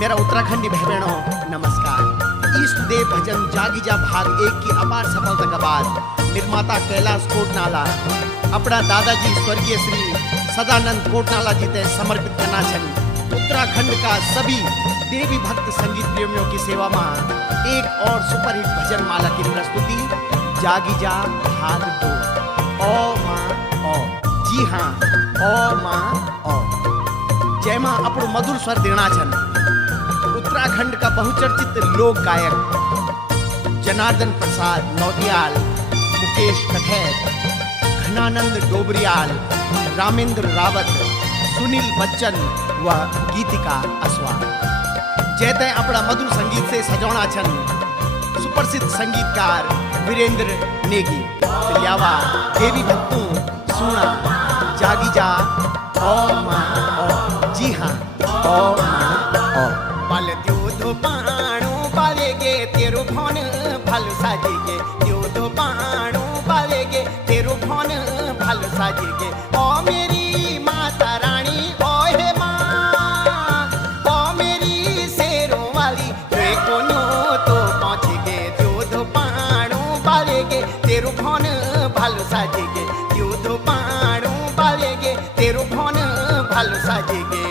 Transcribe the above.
मेरा उत्तराखंडी भाई बहनों नमस्कार। ईष्ट देव भजन जागी जा भाग 1 की अपार सफलता के बाद निर्माता कैलाश कोटनाला अपना दादाजी स्वर्गीय श्री सदानंद कोटनाला जी ते समर्पित करना छन। उत्तराखंड का सभी देवी भक्त संगीत प्रेमियों की सेवा में एक और सुपरहिट भजन माला की प्रस्तुति जागी जा भाग 2 ओ माँ ओ। जी हाँ, ओ माँ ओ जयमा अपनो मधुर स्वर देना छन। उत्तराखंड का बहुचर्चित लोक गायक जनार्दन प्रसाद नौटियाल, मुकेश कठैत, घनानंद डोबरियाल, रामेंद्र रावत, सुनील बच्चन व गीतिका अस्वा जैते अपना मधुर संगीत से सजाना छन। सुप्रसिद्ध संगीतकार वीरेंद्र नेगी लियावा देवी भक्तों सुना जागी जा ओ माँ ओ। जी हाँ, ओ माँ ओ। पल द्योधो पाणो बालेगे तेरो भन भल साजेगे। द्योधो पाणो बालेगे तेरो भन भल साजेगे। ओ मेरी माता रानी ओ हे माँ, ओ मेरी शेरों वाली वे कोनो तो पहुँचेगे। द्योधो पाणो बालेगे तेरो भन भल साजेगे। द्योधो पाणो बालेगे तेरो भन भल साजेगे।